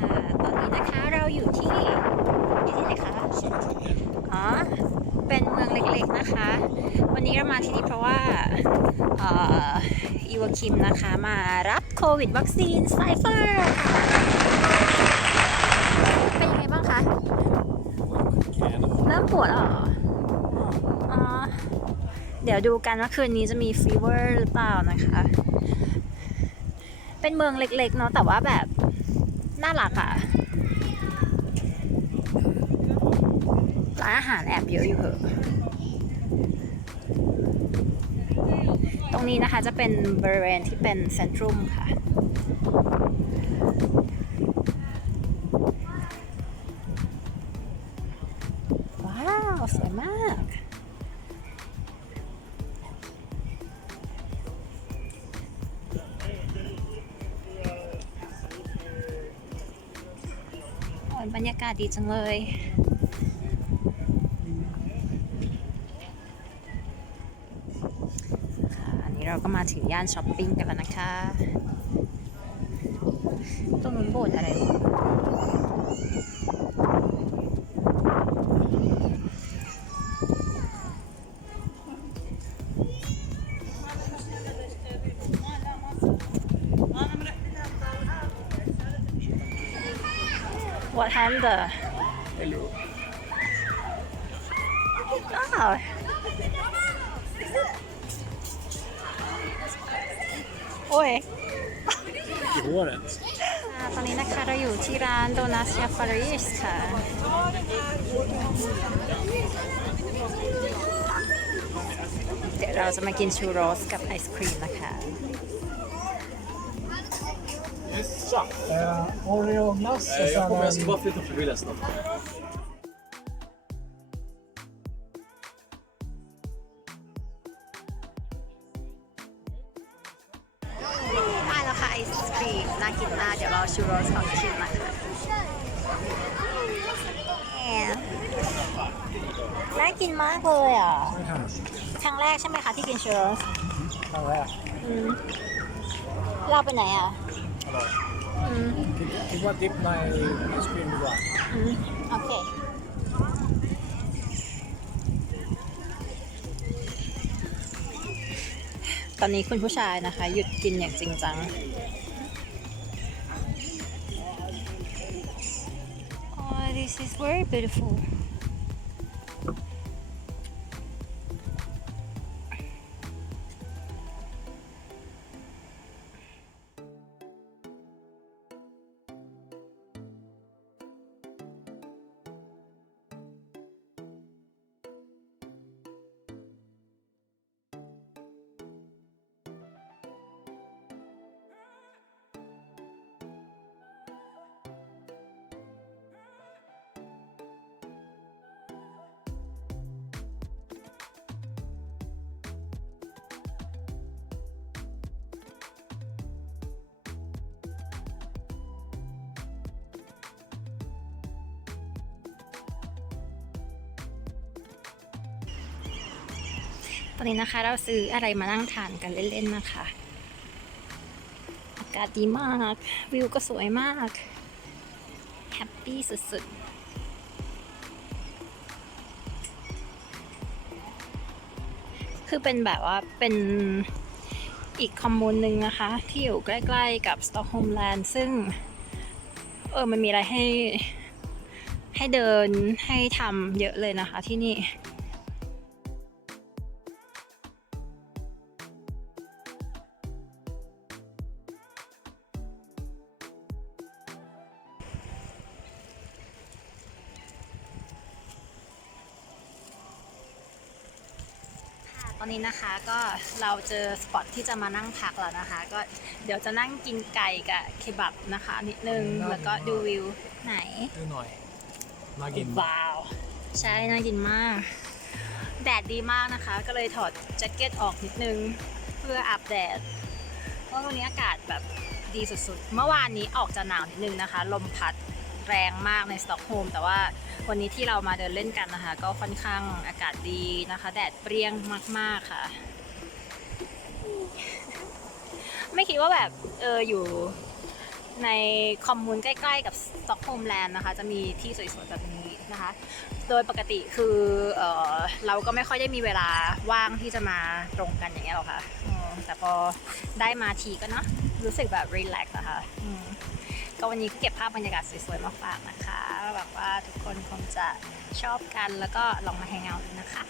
ค่ะตอนนี้นะคะเราอยู่ที่อยู่ที่ไหนคะอ๋อเป็นเมืองเล็กๆนะคะ วันนี้เรามาที่นี่เพราะว่าเอ่ออีวาคิมนะคะมารับโควิดวัคซีนไซเฟอร์เป็นยังไงบ้างคะเริ่มปวดแล้วเหรออ๋อเดี๋ยวดูกันว่าคืนนี้จะมีฟีเวอร์หรือเปล่านะคะ เป็นเมืองเล็กๆเนาะแต่ว่าแบบ น่ารักอะร้านอาหารแอบเยอะอยู่เหอะตรงนี้นะคะจะเป็นบริเวณที่เป็นเซ็นทรัลค่ะ ว้าว สวยมาก บรรยากาศดีจังเลย ค่ะ อันนี้เราก็มาถึงย่านช้อปปิ้งกันแล้วนะคะ ตรงนู้นโบสถ์อะไรวะ What händer? Hello. Ah. Oj. I håret. อ่าตอนนี้นะคะเราอยู่ที่ร้านโดนัสยาฟาริสค่ะเดี๋ยวเราจะมากินชูโรสกับไอศครีมนะคะ Eh, Oreo glass och Jag sen kommer, jag ska en bara flytta förbi det snabbt. ได้แล้วค่ะไอศครีมน่ากินมากเดี๋ยวรอชูโรสของชิมนะคะแหมน่ากินมากเลยอะครั้งแรกใช่ไหมคะที่กินชูโรสครั้งแรกอืมเราไปไหนอะอร่อยอืม คิดคิดว่าดิฟในไอศครีมดีกว่าอืมโอเค ตอนนี้คุณผู้ชายนะคะ หยุดกินอย่างจริงจัง Oh, this is very beautiful. ตอนนี้นะคะเราซื้ออะไรมานั่งทานกันเล่นๆนะคะ อากาศดีมาก วิวก็สวยมาก แฮปปี้สุดๆคือเป็นแบบว่าเป็นอีกคอมมูนหนึ่งนะคะ ที่อยู่ใกล้ๆกับสตอกโฮล์มแลนด์ซึ่ง เออมันมีอะไรให้ให้เดินให้ทำเยอะเลยนะคะที่นี่ ค่ะตอนนี้นะคะก็เราเจอสปอตที่จะมานั่งพักแล้วนะคะ ก็เดี๋ยวจะนั่งกินไก่กับเคบับนะคะนิดนึงแล้วก็ดูวิวไหนดูหน่อยน่ากินว้าวใช่น่ากินมาก แดดดีมากนะคะ ก็เลยถอดแจ็คเก็ตออกนิดนึงเพื่ออาบแดดเพราะวันนี้อากาศแบบดีสุดๆ เมื่อวานนี้ออกจะหนาวนิดนึงนะคะ ลมพัด แรงมากในสต็อกโฮล์มแต่ว่าวันนี้ที่เรามาเดินเล่นกันนะคะ ก็ค่อนข้างอากาศดีนะคะ แดดเปรี้ยงมาก ๆ ค่ะ ไม่คิดว่าแบบเอออยู่ในคอมมูนใกล้ๆกับสต็อกโฮมแลนด์นะคะ จะมีที่สวยๆแบบนี้นะคะ โดยปกติคือเออเราก็ไม่ค่อยได้มีเวลาว่างที่จะมาตรงกันอย่างเงี้ยหรอกค่ะแต่พอได้มาทีก็เนาะรู้สึกแบบรีแลกซ์อะค่ะ ก็วันนี้ก็เก็บภาพบรรยากาศสวยๆมาฝากนะคะแบบว่าทุกคนคงจะชอบกันแล้วก็ลองมาแฮงเอาท์ดูนะคะ